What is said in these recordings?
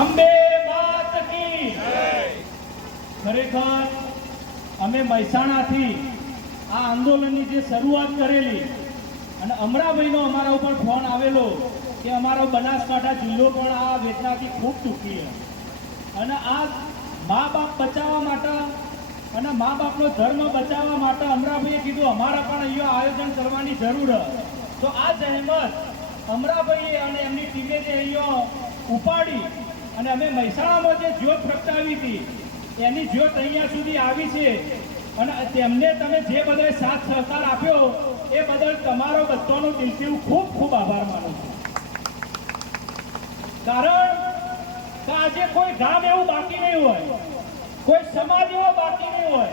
અંબે માત કી. ખરેખર અમે મહેસાણાથી આ આંદોલનની જે શરૂઆત કરેલી અને અમરાભાઈનો અમારા ઉપર ફોન આવેલો કે અમારો બનાસકાંઠા જિલ્લો પણ આ વેદનાથી ખૂબ દુઃખી અને આ મા બાપ બચાવવા માટે અને મા બાપનો ધર્મ બચાવવા માટે અમરાભાઈએ કીધું, અમારા પણ અહીંયા આયોજન કરવાની જરૂર તો આ જહેમત અમરાભાઈએ અને એમની ટીમે જે અહીંયા ઉપાડી અને અમે મહેસાણામાં જે જ્યોત પ્રગટાવી હતી, એની જ્યોત અહીંયા સુધી આવી છે. અને તેમને તમે જે બદલે સાથ સહકાર આપ્યો, એ બદલ તમારો બધાનો દિલથી હું ખૂબ ખૂબ આભાર માનું છું. કારણ કે આજે કોઈ ગામ એવું બાકી નહીં હોય, કોઈ સમાજ એવો બાકી નહીં હોય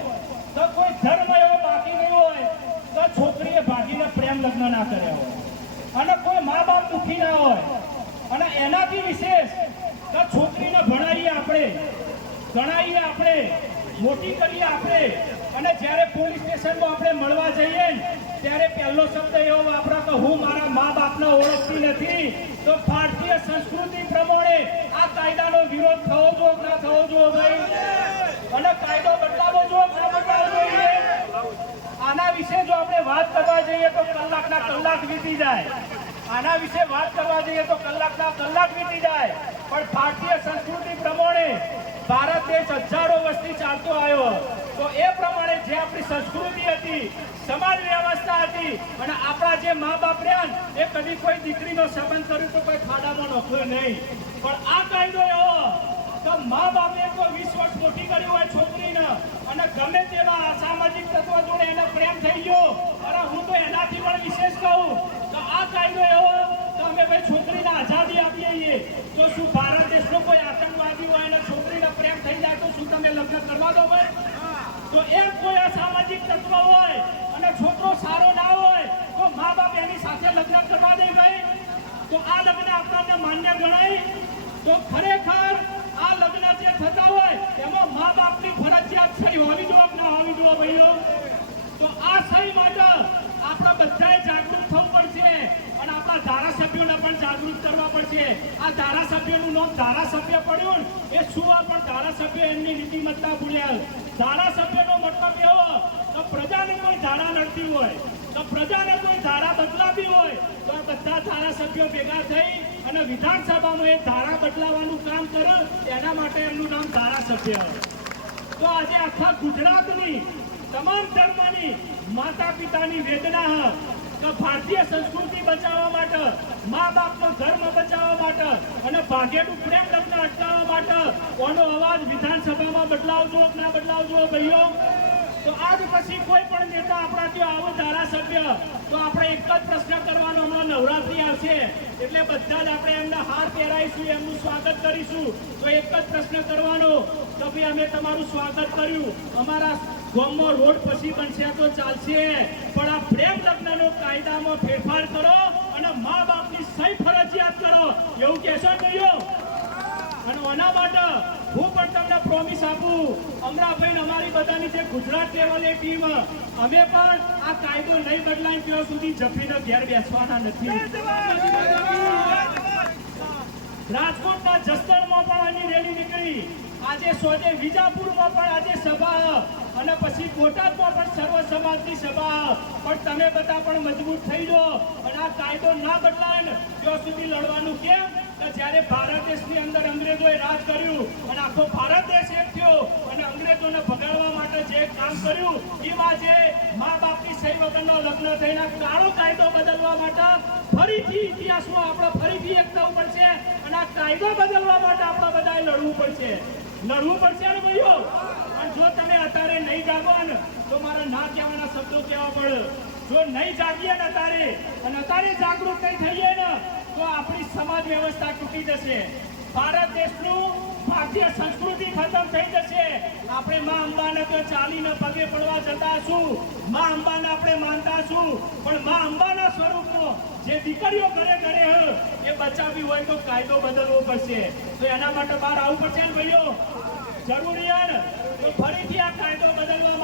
તો કોઈ ધર્મ એવો બાકી નહીં હોય તો છોકરીએ ભાગીને પ્રેમ લગ્ન ના કર્યા હોય. અને કોઈ મા બાપ દુઃખી ના હોય. અને એનાથી વિશેષ કે છોકરીને ભણાવીએ આપણે ગણાવીએ આપણે, મોટી કરીએ આપણે. અને જ્યારે પોલીસ સ્ટેશનમાં આપણે મળવા જઈએ ત્યારે પહેલો શબ્દ એવો વાપરો કે હું મારા મા બાપને ઓળખતી નથી. તો ભારતીય સંસ્કૃતિ પ્રમાણે આ કાયદાનો વિરોધ થવો જો ના થવો જો ભાઈ? અને કાયદો બદલાવો જો ના બદલાવો જોઈએ? આના વિશે જો આપણે વાત કરવા જઈએ તો કલાકના કલાક વીતી જાય. આના વિશે વાત કરવા જઈએ તો કલાકના કલાક વીતી જાય. પણ ભારતીય સંસ્કૃતિ પ્રમાણે ભારત દેશ હજારો વર્ષથી ચાલતો આવ્યો. તો એ પ્રમાણે જે આપણી સંસ્કૃતિ હતી, સમાજ વ્યવસ્થા હતી અને આપણા જે મા બાપ રહ્યા એ કદી કોઈ દીકરીનો સંબંધ કર્યું તો કોઈ ખાડામાં નોખ્યો નહીં. પણ આ કાયદો એવો તો મા બાપે તો વીસ વર્ષ મોટી કરી હોય છોકરીને અને ગમે તેવા અસામાજિક તત્વો જોડે એનો પ્રેમ થઈ ગયો. અને હું તો એનાથી પણ વિશેષ કહું. આ કાયદો એવો તો અમે ભાઈ છોકરીને આઝાદી આપીએ છીએ. તો શું ભારત દેશનો કોઈ આતંકવાદી હોય અને છોકરીને પ્રેમ થઈ જાય તો શું તમે લગ્ન કરવા દો ભાઈ? તો એ કોઈ અસામાજિક તત્વ હોય અને છોકરો સારો ના હોય તો મા બાપ એની સાથે લગ્ન કરવા દે ભાઈ. તો આ લગ્ન આપણને માન્ય ગણાય. તો ખરેખર આ લગ્ન જે થતા હોય એમાં મા બાપની ફરજિયાત સહી હોવી જોઈએ ના હોવી જોઈએ ભાઈઓ? તો આ સહી માટે આપણે બધાએ જાગૃત થવું પડશે અને આપણા ધારાસભ્યોને પણ જાગૃત આ ધારાસભ્યનું નામ ધારાસભ્ય પડ્યું એ શું આ પણ ધારાસભ્ય એમની નીતિમત્તા ભૂલ્યા? ધારાસભ્યનો મતલબ એવો, તો પ્રજાને કોઈ ધારા લડતી હોય, તો પ્રજાને કોઈ ધારા બદલાવી હોય, તો આ બધા ધારાસભ્યો ભેગા થઈ અને વિધાનસભામાં એ ધારા બદલાવાનું કામ કરે, એના માટે એમનું નામ ધારાસભ્ય તો આજે આખા ગુજરાતની તમામ ધર્મની માતા પિતાની વેદના કે ભારતીય સંસ્કૃતિ બચાવવા માટે, મા બાપનો ધર્મ બચાવવા માટે અને ભાગેડું પ્રેમ લગ્ન અટકાવવા માટે કોનો અવાજ વિધાનસભામાં બદલાવજો ના બદલાવજો ભાઈઓ? તો આજ પછી કોઈ પણ નેતા આપણા ત્યાં આવો ધારાસભ્ય, તો આપણે એક જ પ્રશ્ન કરવાનો હમણાં નવરાત્રી આવશે. એટલે બધા જ આપણે એમને હાર પહેરાઈશું એમનું સ્વાગત કરીશું. તો એક જ પ્રશ્ન કરવાનો, તો ભાઈ અમે તમારું સ્વાગત કર્યું. અમારા ગામમાં રોડ પછી બનશે તો ચાલશે. પણ આ પ્રેમ લગ્નનો કાયદામાં ફેરફાર કરો અને મા બાપની સહી ફરજિયાત કરો. એવું કહેશો ભાઈઓ? અને આના માટે હું પણ તમને પ્રોમિસ આપું, અમરાભાઈ અમારી બધાની જે ગુજરાત લેવલે ટીમ અમે પણ આ કાયદો નહીં બદલાય ત્યાં સુધી જફીને ઘેર બેસવાના નથી. રાજકોટના જસદણમાં પણ આની રેલી નીકળી. આજે સોજે વિજાપુરમાં પણ આજે સભા અને પછી બોટાદમાં પણ સર્વ સમાજની સભા. પણ તમે બધા પણ મજબૂત થઈ જાઓ. અને આ કાયદો ના બદલાય ત્યાં સુધી લડવાનું કેમ? કે જ્યારે ભારત દેશની અંદર અંગ્રેજોએ રાજ કર્યું અને આખો ભારત દેશ એક થયો અને અંગ્રેજોને ભગાડવા માટે જે કામ કર્યું, એમાં જે મા બાપની સહી વગરનો લગ્ન થઈને કાળો કાયદો બદલવા માટે ફરીથી ઇતિહાસમાં આપણે ફરીથી એક ઉપર પડશે અને આ કાયદો બદલવા માટે આપણે બધાએ લડવું પડશે. લડવું પડશે ને ભાઈઓ? અને જો તમે અત્યારે નહીં જાગો ને તો મારા ના કહેવાના શબ્દો કહેવા પડે. જો નહીં જાગીએ ને અત્યારે અને અત્યારે જાગૃત નહીં થઈએ ને, તો આપણી સમાજ વ્યવસ્થા તૂટી જશે. ભારત દેશનું ભારતીય સંસ્કૃતિ ખતમ થઈ જશે. આપણે માં અંબાને તો ચાલીને પગે પડવા જતા છું માં અંબાને આપણે માનતા છું પણ માં અંબાના સ્વરૂપનો જે દીકરીઓ ઘરે ઘરે એ બચાવવી હોય તો કાયદો બદલવો પડશે. તો એના માટે બહાર આવવું પડશે ને ભાઈઓ? જરૂરી હે તો ફરીથી આ કાયદો બદલવા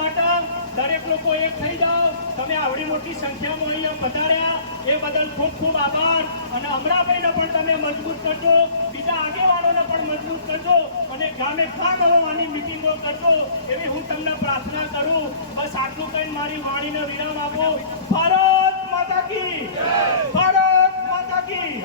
દરેક લોકો એક થઈ જાઓ. તમે આવડી મોટી સંખ્યામાં અહીંયા પધાર્યા. એ બદલ ખૂબ ખૂબ આભાર. અને અમરાભાઈને પણ તમે મજબૂત કરજો. બીજા આગેવાનોને પણ મજબૂત કરજો. અને ગામે ખામ આની મિટિંગો કરજો. એવી હું તમને પ્રાર્થના કરું. બસ આટલું કહીને મારી વાણીને વિરામ આપો. ભારત માતા કી ભારત માતા કી